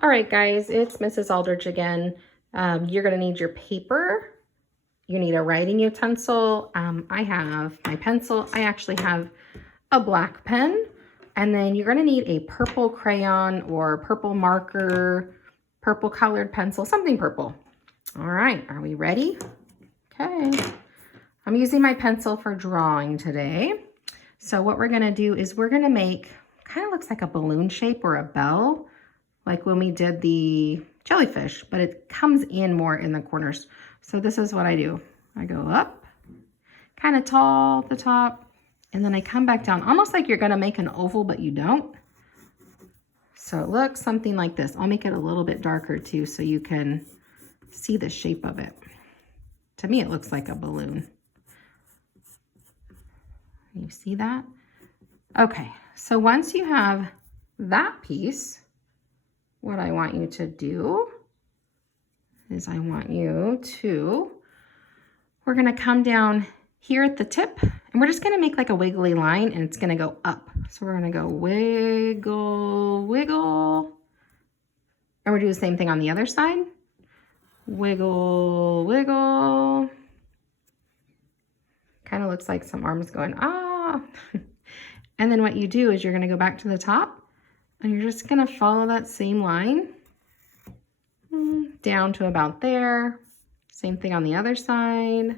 All right, guys, it's Mrs. Aldrich again. You're going to need your paper. You need a writing utensil. I have my pencil. I actually have a black pen. And then you're going to need a purple crayon or purple marker, purple colored pencil, something purple. All right, are we ready? Okay. I'm using my pencil for drawing today. So what we're going to do is we're going to make, kind of looks like a balloon shape or a bell, like when we did the jellyfish, but it comes in more in the corners. So this is what I do. I go up, kind of tall at the top, and then I come back down, almost like you're gonna make an oval, but you don't. So it looks something like this. I'll make it a little bit darker too, so you can see the shape of it. To me, it looks like a balloon. You see that? Okay, so once you have that piece, what I want you to do is we're gonna come down here at the tip and we're just gonna make like a wiggly line and it's gonna go up. So we're gonna go wiggle, wiggle. And we'll do the same thing on the other side. Wiggle, wiggle. Kind of looks like some arms going, ah. And then what you do is you're gonna go back to the top and you're just gonna follow that same line down to about there. Same thing on the other side.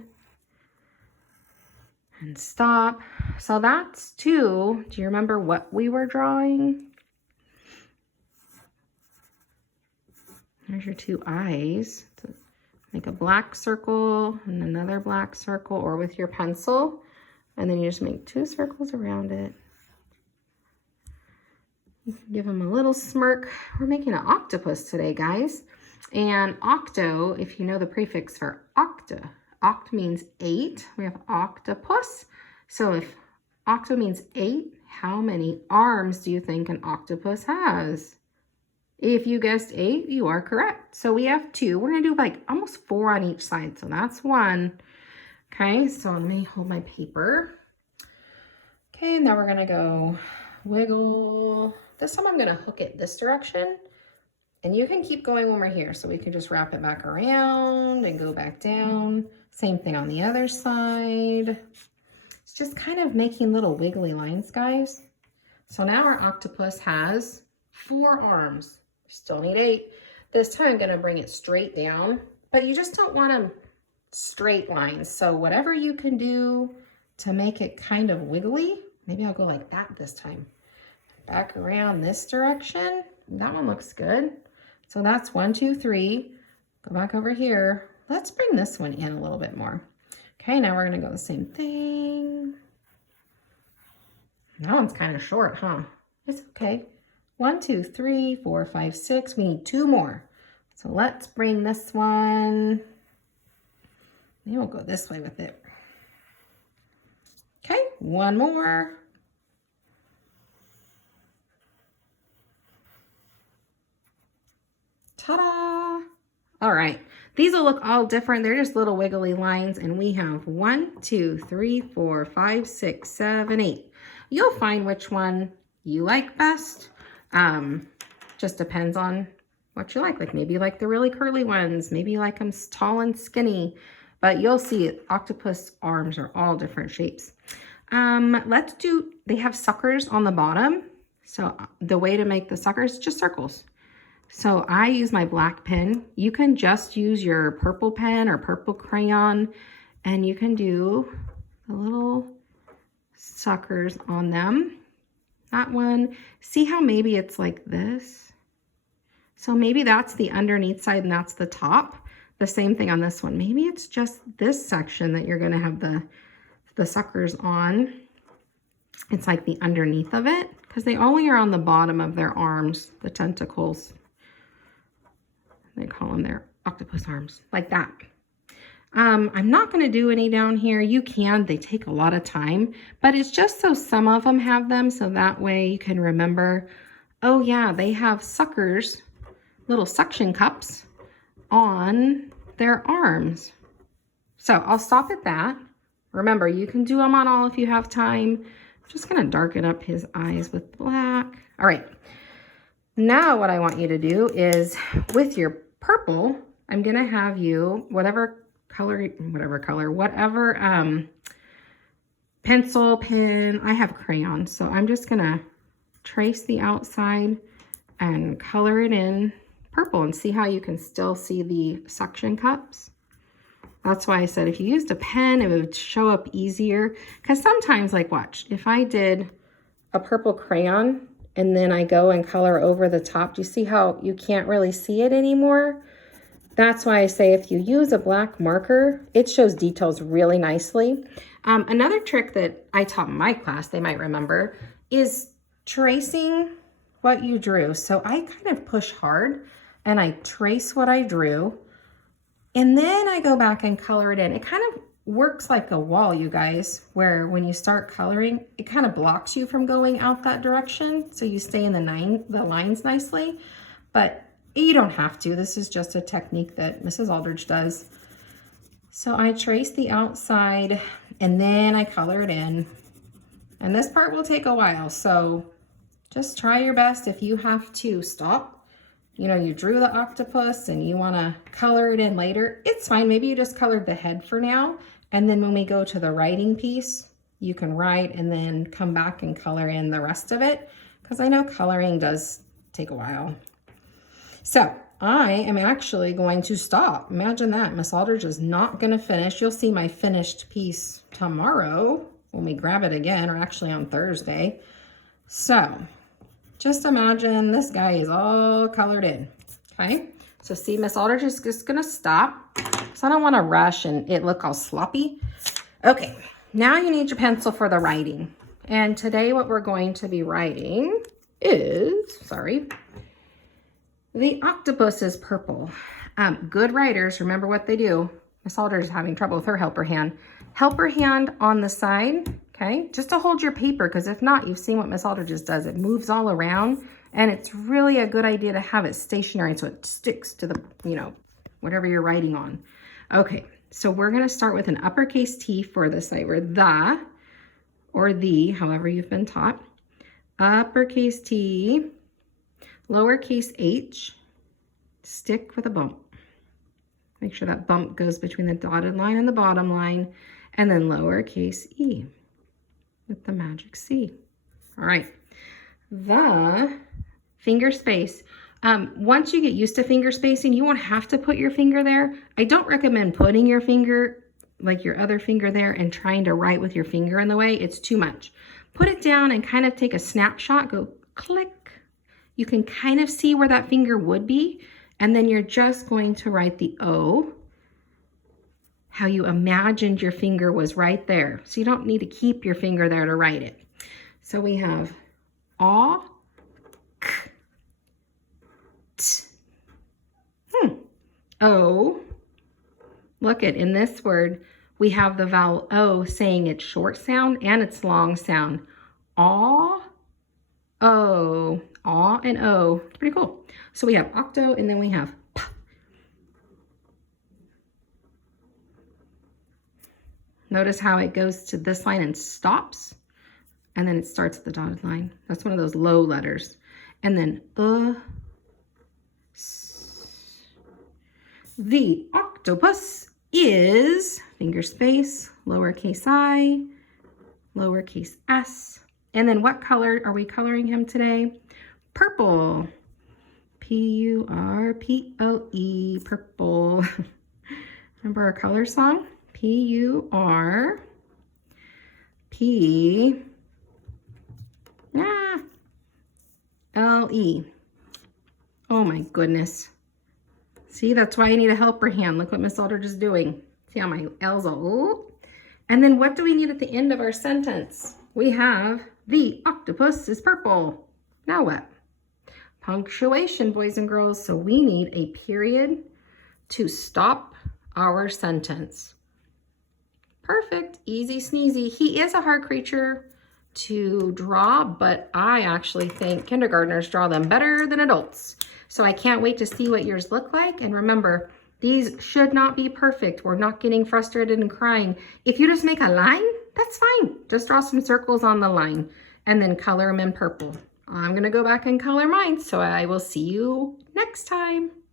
And stop. So that's two. Do you remember what we were drawing? There's your two eyes. Make a black circle and another black circle, or with your pencil. And then you just make two circles around it. Give them a little smirk. We're making an octopus today, guys. And octo, if you know the prefix for octa, oct means 8. We have octopus. So if octo means 8, how many arms do you think an octopus has? If you guessed 8, you are correct. So we have 2. We're going to do like almost 4 on each side. So that's 1. Okay, so let me hold my paper. Okay, now we're going to go wiggle. This time I'm going to hook it this direction. And you can keep going when we're here. So we can just wrap it back around and go back down. Same thing on the other side. It's just kind of making little wiggly lines, guys. So now our octopus has 4 arms. We still need 8. This time I'm going to bring it straight down. But you just don't want them straight lines. So whatever you can do to make it kind of wiggly. Maybe I'll go like that this time. Back around this direction. That one looks good. So that's 1, 2, 3. Go back over here. Let's bring this one in a little bit more. Okay, now we're going to go the same thing. That one's kind of short, huh? It's okay. 1, 2, 3, 4, 5, 6. We need 2 more. So let's bring this one. Maybe we'll go this way with it. Okay, 1 more. Ta-da! All right, these will look all different. They're just little wiggly lines, and we have 1, 2, 3, 4, 5, 6, 7, 8. You'll find which one you like best. Just depends on what you like. Like maybe you like the really curly ones. Maybe you like them tall and skinny. But you'll see octopus arms are all different shapes. They have suckers on the bottom. So the way to make the suckers, just circles. So I use my black pen. You can just use your purple pen or purple crayon, and you can do the little suckers on them. That one, see how maybe it's like this? So maybe that's the underneath side and that's the top. The same thing on this one. Maybe it's just this section that you're gonna have the suckers on. It's like the underneath of it, because they only are on the bottom of their arms, the tentacles. They call them their octopus arms, like that. I'm not going to do any down here. You can, they take a lot of time, but it's just so some of them have them, so that way you can remember, oh yeah, they have suckers, little suction cups on their arms. So I'll stop at that. Remember, you can do them on all if you have time. I'm just going to darken up his eyes with black. All right. Now what I want you to do is with your purple, I'm gonna have you, whatever pencil, pen, I have crayons. So I'm just gonna trace the outside and color it in purple and see how you can still see the suction cups. That's why I said if you used a pen, it would show up easier. Because sometimes, like watch, if I did a purple crayon and then I go and color over the top, do you see how you can't really see it anymore? That's why I say if you use a black marker, it shows details really nicely. Another trick that I taught in my class, they might remember, is tracing what you drew. So I kind of push hard and I trace what I drew, and then I go back and color it in. It kind of works like a wall, you guys, where when you start coloring, it kind of blocks you from going out that direction. So you stay in the lines nicely, but you don't have to. This is just a technique that Mrs. Aldridge does. So I trace the outside and then I color it in. And this part will take a while. So just try your best. If you have to stop, you know, you drew the octopus and you want to color it in later, it's fine. Maybe you just colored the head for now. And then when we go to the writing piece, you can write and then come back and color in the rest of it. Because I know coloring does take a while. So I am actually going to stop. Imagine that. Miss Aldridge is not going to finish. You'll see my finished piece tomorrow when we grab it again, or actually on Thursday. So just imagine this guy is all colored in. Okay. So see, Miss Aldridge is just going to stop. So I don't want to rush and it look all sloppy. Okay. Now you need your pencil for the writing. And today what we're going to be writing is, the octopus is purple. Good writers, remember what they do. Miss Aldridge is having trouble with her helper hand. Helper hand on the side, okay? Just to hold your paper, because if not, you've seen what Miss Aldridge does. It moves all around, and it's really a good idea to have it stationary so it sticks to the, you know, whatever you're writing on. Okay, so we're going to start with an uppercase T for the side, or the, or the, however you've been taught. Uppercase T, lowercase h, stick with a bump. Make sure that bump goes between the dotted line and the bottom line, and then lowercase e with the magic C. All right, the finger space. Once you get used to finger spacing, you won't have to put your finger there. I don't recommend putting your finger, like your other finger there, and trying to write with your finger in the way. It's too much. Put it down and kind of take a snapshot, go click. You can kind of see where that finger would be, and then you're just going to write the O, how you imagined your finger was right there. So you don't need to keep your finger there to write it. So we have aw, k, t, o. Look at, in this word, we have the vowel O saying its short sound and its long sound. Aw, O. Aw and O. It's pretty cool. So we have octo and then we have p. Notice how it goes to this line and stops, and then it starts at the dotted line. That's one of those low letters. And then s. The octopus is finger space, lowercase I, lowercase s. And then what color are we coloring him today? Purple. P-U-R-P-L-E, purple. Remember our color song? P-U-R-P-L-E. Oh my goodness. See, that's why I need a helper hand. Look what Miss Aldridge is doing. See how my L's all. And then what do we need at the end of our sentence? We have the octopus is purple. Now what? Punctuation, boys and girls. So we need a period to stop our sentence. Perfect, easy sneezy. He is a hard creature to draw, but I actually think kindergartners draw them better than adults. So I can't wait to see what yours look like. And remember, these should not be perfect. We're not getting frustrated and crying. If you just make a line, that's fine. Just draw some circles on the line and then color them in purple. I'm gonna go back and color mine, so I will see you next time.